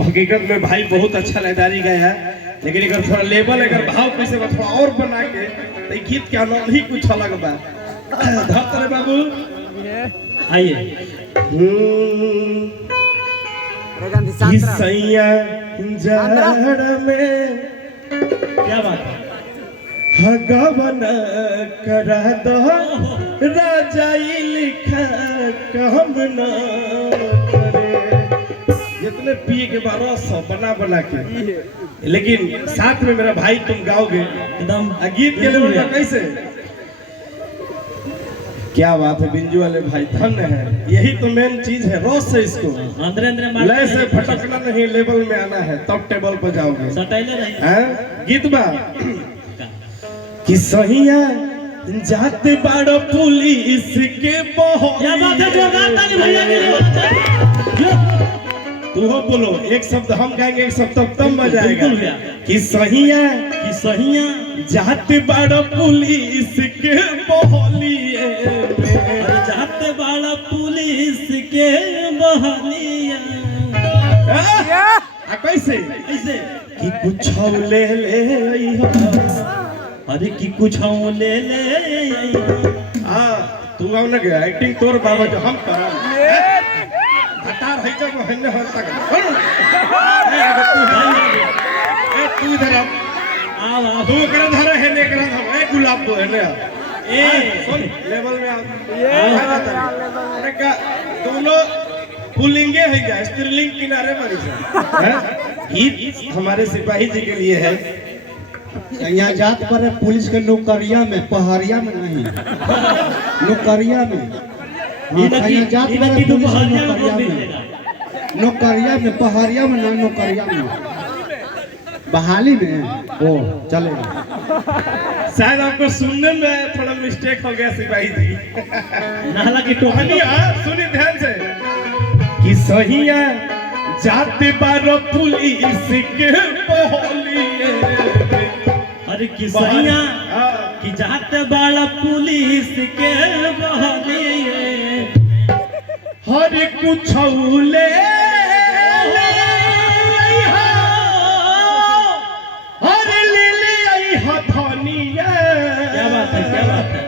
हकीकत में भाई बहुत अच्छा लयदारी गया है, लेकिन अगर थोड़ा लेवल अगर भाव कैसे बा थोड़ा और बना के तो गीत के आनंद ही कुछ अलग बा। धर बाबू आइए। सैया जाड़ में क्या बात है, हगवन करा दो राजाई लिखा कहम न करे। जितने पिए के बाद रस बना बना के, लेकिन साथ में मेरा भाई तुम गाओगे एकदम गीत के लेवल का कैसे। क्या बात है, बिंजू वाले भाई धन्य है, यही तो मेन चीज है, रस है इसको लय से फटकना नहीं, लेवल में आना है तब टेबल पर जाओगे। गीत बा कि सहिया जात बाड़ो पुलिस के बहुत तू हो बोलो, एक शब्द हम गाएंगे एक शब्द तब मजा आएगा। कि सहिया जात बाड़ो पुलिस के बहलिए, जात बाड़ो पुलिस के बहलिए। कैसे कि कुछ ले अरे कि कुछ ले तू गाओ ना गया एक्टिंग तोर बाबा जो हम करा हटार है जब हन्ने हर तक तू इधर आ तू कर धरे है ने कर हम ए गुलाब तो है ने ए सुन लेवल में आ अरे का दोनों पुल्लिंगे है क्या, स्त्रीलिंग किनारे मारी से गीत हमारे सिपाही जी के लिए है। यहाँ जात पर है पुलिस के नौकरिया में, पहाड़िया में नहीं, नौकरिया में। जात पर है पुलिस नौकरिया में, पहाड़िया में ना, नौकरिया में बहाली में। ओ चलेगा, शायद आपको सुनने में थोड़ा मिस्टेक हो गया सिपाही जी। हालांकि टोहनी सुनिए ध्यान से कि सहिया जाते बारो पुलिस के बहलिए। अरे कि सहिया कि जाते बारो पुलिस के बहलिए, हर कुछ ले हर ले हथनिया। क्या बात है, क्या बात है,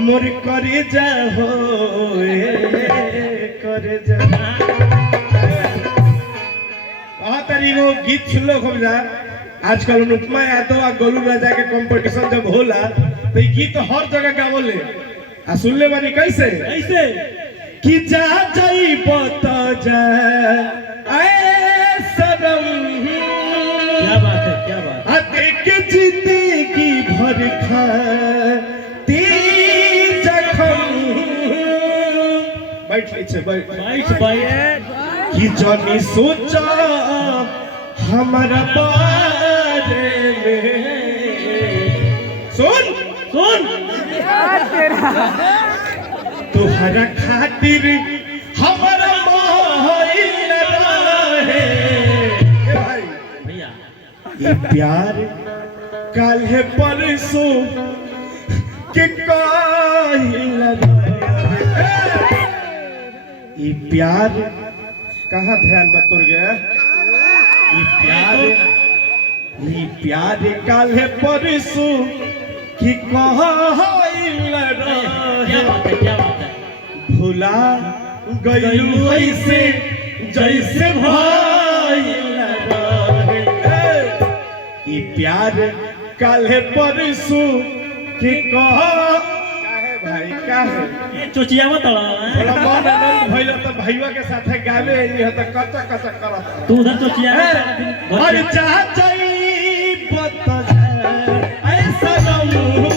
मोर करे जा हो करे जा। तरीको गीत सुन लो खूब जा। आजकल अनुपमा यादव और गोलू राजा के कंपटीशन जब होला तो गीत हर जगह गावले आ सुनले बानी कैसे कि जा जाई बता जा आए सनम। क्या बात है, क्या बात है, देख जिंदगी भर खा ती जखम। बैठ नीचे बैठ कि जानी सोचा हमारा बारे में। सुन तुहरा खातिर हमारा मोहिल रहे भाई भैया। ये प्यार कल है परसों के काहिल रहे। ये प्यार कहाँ ध्यान बतौर गया। ये प्यार काल है परसों कि भुला गयू ऐसे जैसे भाई। ये प्यार काल है परसों कि भाई का है चोचिया मत थोड़ा मन आनंद भइल त भाईवा के साथे गावे नहीं त कच्चा कच्चा करत तू उधर चोचिया और चाह जाई बता ऐसा नमू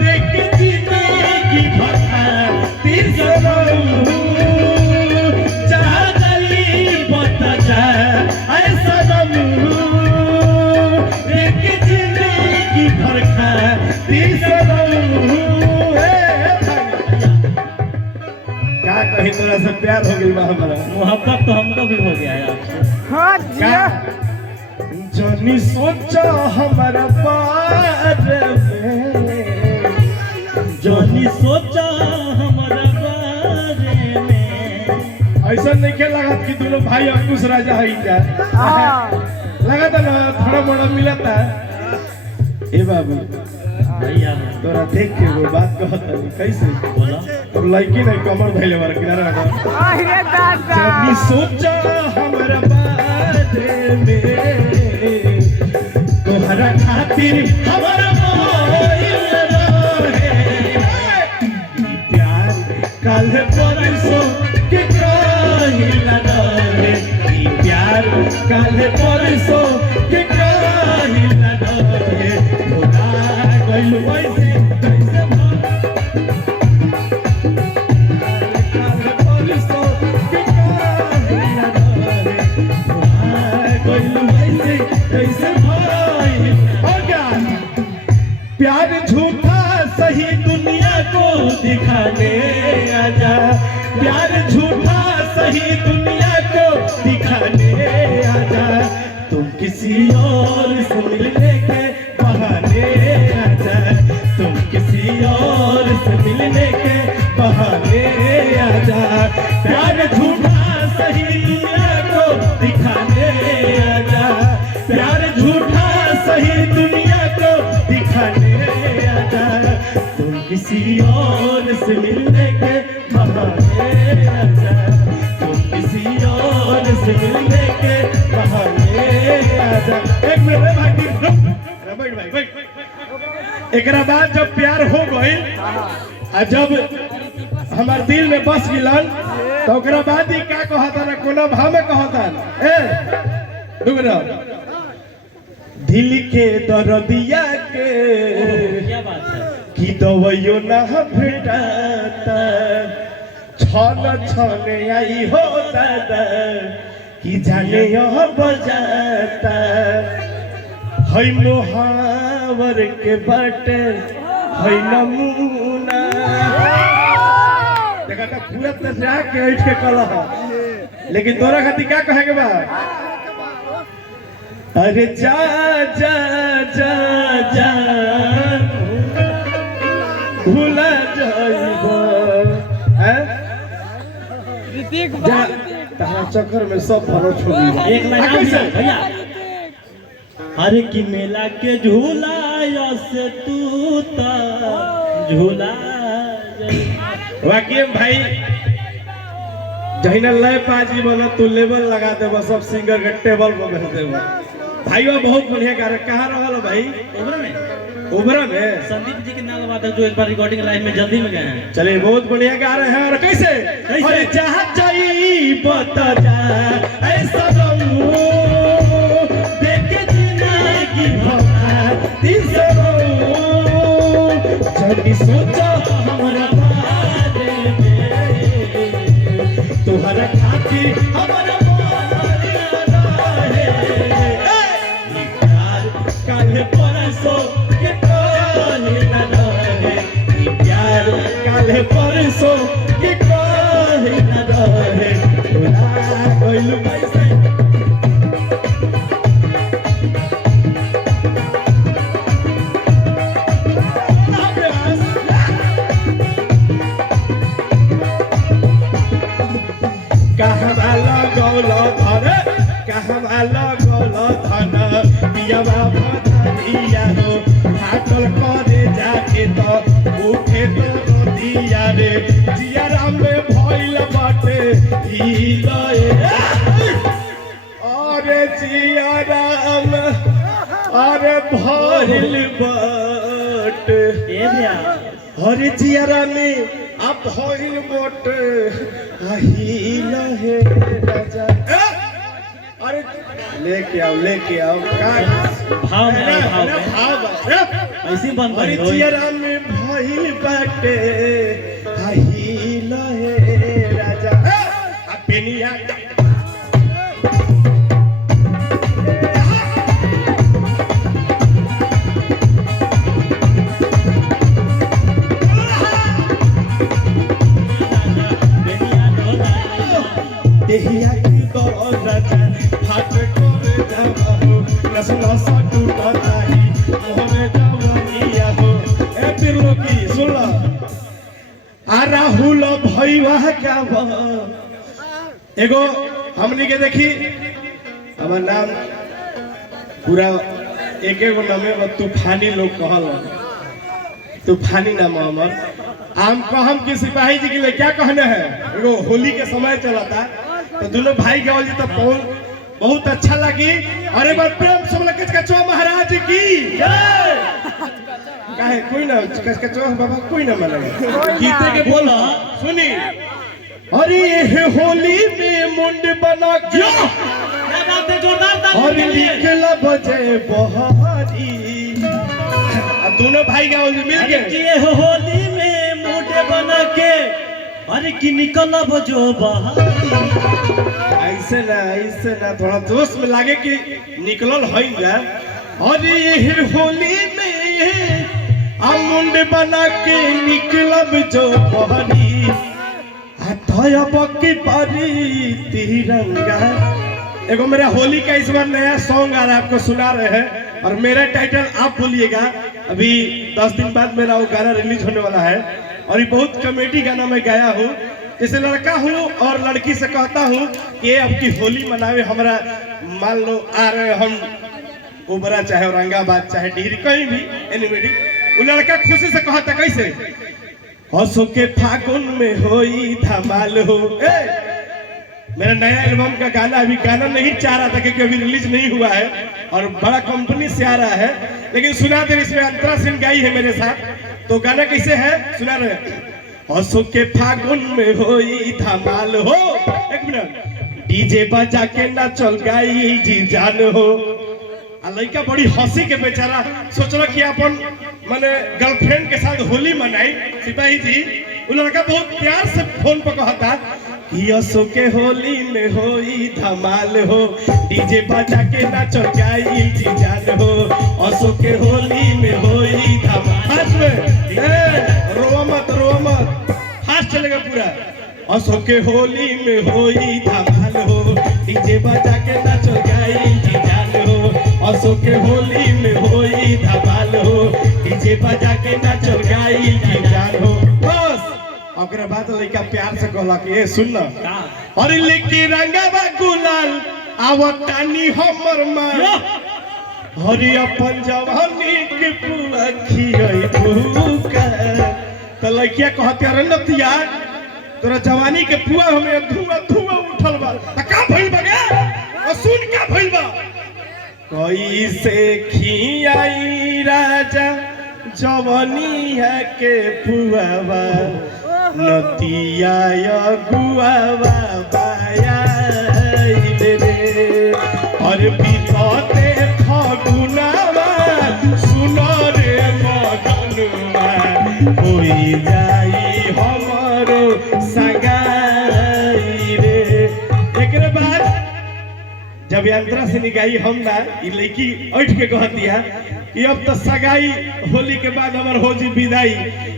देख जिंदगी भखा तीर नमू चाह जाई बता ऐसा नमू देख जिंदगी भखा तीर कहीं तरह से प्यार हो गई हमारा, मोहब्बत तो हमको भी हो गया यार। जानी सोचा हमारा बारे में, जानी सोचा हमारा बारे में। ऐसा नहीं के लगा कि दोनों भाई अंकुश राजा है क्या लगा था ना थोड़ा मोड़ा मिला था ए बाबू भैया तोरा देख के वो बात कहता कैसे बोला और लड़की नहीं कमर धैले वाला किनारा लगा जब भी सोचा हमारा बारे में तोहरा खातिर हमारा मोहिल रहे ई प्यार कल परसों के काहिल रहे ई प्यार कल परसों के काहिल रहे भुला गइल वैसे कैसे प्यार झूठा सही दुनिया को दिखाने आजा प्यार झूठा सही दुनिया को दिखाने आजा तुम किसी और से मिलने के बहाने आजा तुम किसी और से मिलने के बहाने आजा प्यार झूठा सही दुनिया को दिखाने आजा प्यार झूठा सही दुनिया को दिखाने आजा तुम किसी और से मिलने के बहाने आजा तुम किसी और से मिलने के बहाने आजा एक मिनट भाई एकरा बाद जब प्यार हो गई आ जब हमार दिल में बस गिलन तो ओकरा बाद ही का कहता ना कोनो भाव में कहता ए दुगरा दिल के दर्दिया के क्या बात है की दवाइयो ना भेटाता छन छन आई हो दादा कि जाने यह बजाता है मोहावर के बाटे है नमूना देखा था पूरा तो जाके उठ के कला लेकिन तोरा खातिर क्या कहे के बा अरे जा जा जा जा भूला जाइबो हैं ऋतिक जा तहां चक्कर में सब भरो छोड़ी एक लाइन और दिया भैया अरे कि मेला के झूला से तू ता झूला वाकई में भाई जहिना लय पाजी बोला तू लेवल लगा देबो सब सिंगर के टेबल पर बैठ देबो भाई वो बहुत बढ़िया गा रहा कहाँ रहल भाई उबरा में संदीप जी के नाल बात है जो एक बार रिकॉर्डिंग लाइव में जल्दी में गए हैं चलिए बहुत बढ़िया गा रहे हैं और कैसे अरे जहाँ जाई बता जा ऐसा रहूं देख के जिंदगी भरा दिल से रहूं जब भी सोचा हमारा बारे में तुम्हारा खातिर हमारा काले परसों के काहे न रहे ई प्यार काले परसों के काहे न रहे भुला गइल कैसे कहाँ लगौल धन कहाँ लगौल धन पियावा दिया हो हाकल करे जाके तो उठे तो दिया रे जिया राम में भइल बाटे ई गए अरे जिया राम अरे भइल बाटे ए भैया अरे जिया राम में अब भइल बाटे आही लहे राजा अरे लेके आओ का भाव में भाव में भाव ऐसे बन अरे गई चियरा में भइल बाटे आही लहे राजा आ पेनिया देहिया की दर राजा फाट करे जाबो नसना साटू ताही मोहरे जावनिया हो ए बिरलो की सुन ला आ राहुल भईवा क्या एगो हमनी के देखी हमार नाम पूरा एक एगो नामे बा तूफानी लोग कहल तूफानी नाम है हमर हम कहम कि सिपाही जी के लिए क्या कहना है। एगो होली के समय चला था तो दोनों भाई गावल जी तो बहुत अच्छा लगी। और एक बार प्रेम से बोला कचकचो महाराज की जय। काहे कोई ना कचकचो बाबा कोई ना मानेगा गीते के बोला सुनी। अरे ये होली में मुंड बना क्यों और निकला बजे बहारी। दोनों भाई गाँव मिल के ये होली में मुंड बना के अरे की निकला बजो बहारी। ऐसे ना थोड़ा जोश में लागे कि निकलल है जा। और ये होली में ये मुंड बना के निकलब जो बहारी की पारी तिरंगा। एगो मेरा होली का इस बार नया सॉन्ग आ रहा है आपको सुना रहे हैं और मेरा टाइटल आप बोलिएगा। अभी 10 दिन बाद मेरा वो गाना रिलीज होने वाला है और ये बहुत कॉमेडी गाना मैं गाया हूँ। जैसे लड़का हूँ और लड़की से कहता हूँ कि ये अब की होली मनावे हमारा मान लो आ रहे हम उबरा चाहे औरंगाबाद चाहे डिहरी कहीं भी एनीवेरी वो लड़का खुशी से कहता कैसे हंसो के फागुन में होई धमाल हो। मेरा नया एल्बम का गाना अभी गाना नहीं चाह रहा था क्योंकि अभी रिलीज नहीं हुआ है और बड़ा कंपनी से आ रहा है लेकिन सुना दे इसमें अंतरा सिंह गाई है मेरे साथ। तो गाना कैसे है सुना रहे। हंसो के फागुन में होई धमाल हो। एक मिनट डीजे बजा के नाचल गाई जी जान हो। लड़का बड़ी हंसी के बेचारा सोचल कि अपन माने गर्लफ्रेंड के साथ होली मनाई। सिपाही जी वो लड़का बहुत प्यार से फोन पर कहता कि असो के होली में होई धमाल हो डीजे बजा के नाचल गाई जी जान हो। असो के होली में होई धमाल रोवा मत फास्ट चलेगा पूरा। असो के होली में होई धमाल हो डीजे बजा के नाचल गाई जी जान हो। असो के होली में होई धमाल हो डीजे बजा के नाचल गाई जी जान हो। बस ओकरे बाद लड़का प्यार से कहला कि ए सुन ना अरे लेके रंगवा गुलाल आवतानी हमर मां हरि अपन जवानी के पुआ खियई भूका। तो लड़किया कहते अरे नतिया तोरा जवानी के पुआ हमें धुआं उठल बा का भइल बा गे और सुन का भइल बा। कैसे खियाई राजा जवानी है के पुआवा नतिया गुआवा बाया रे और बीतते फागुनावा सुनो रे मगनुआ होई जाई हमरो सगाई रे। एकरे बाद जब यंत्रा से निगाही हम ना ये लड़की उठ के कह दिया कि अब तो सगाई होली के बाद हमार हो जी विदाई।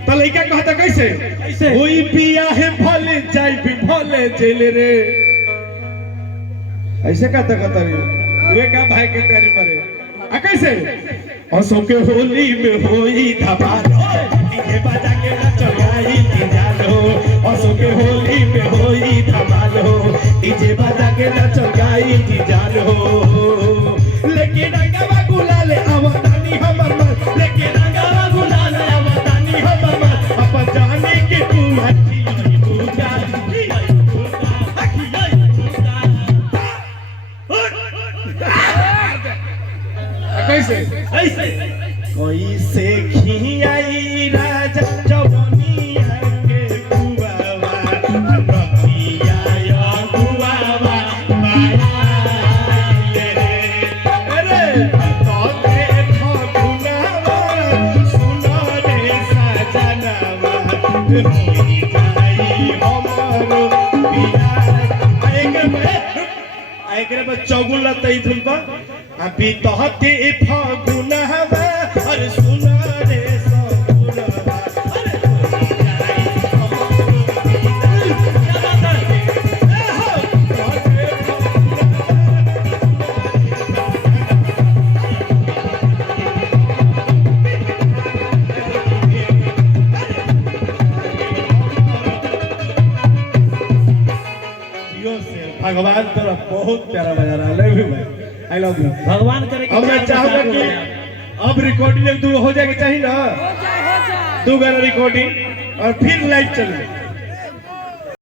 तो लड़का कहता कैसे होई पिया है भले जाई भी भले जेल रे। ऐसे कहता रे का भाई के तेरी मरे आ कैसे हंसो के होली में होई धमाल डीजे बजा के नाचल गाई जी जान हो। हंसो के होली में होई धमाल हो डीजे बजा के नाचल गाई जी जान हो। लेके रंगवा गुलाल आवतानी हमर मन लेके रंगवा गुलाल आवतानी हमर मन अपन जाने के तू हटी पूजा कैसे कैसे खियाई राजा जवानी के पुआवा नतिया गुआवा माया रे तोते फगुनावा सुनो रे सजनावा होई जाई हमरो बियाह। एकरे बाद चौगुला तई धुलबा अभी तोहते फागुनवा अरे सुना रे सगुनवा अरे होई जाई हमरो भगवान तोरा बहुत प्यारा बजा रहा है भाई आई लव यू। भगवान करे कि अब मैं चार चाहूंगा बच्चा कि हो जाए। अब रिकॉर्डिंग एक दो हो जाएगी चाहिए ना, 2 गाना रिकॉर्डिंग और फिर लाइव चले।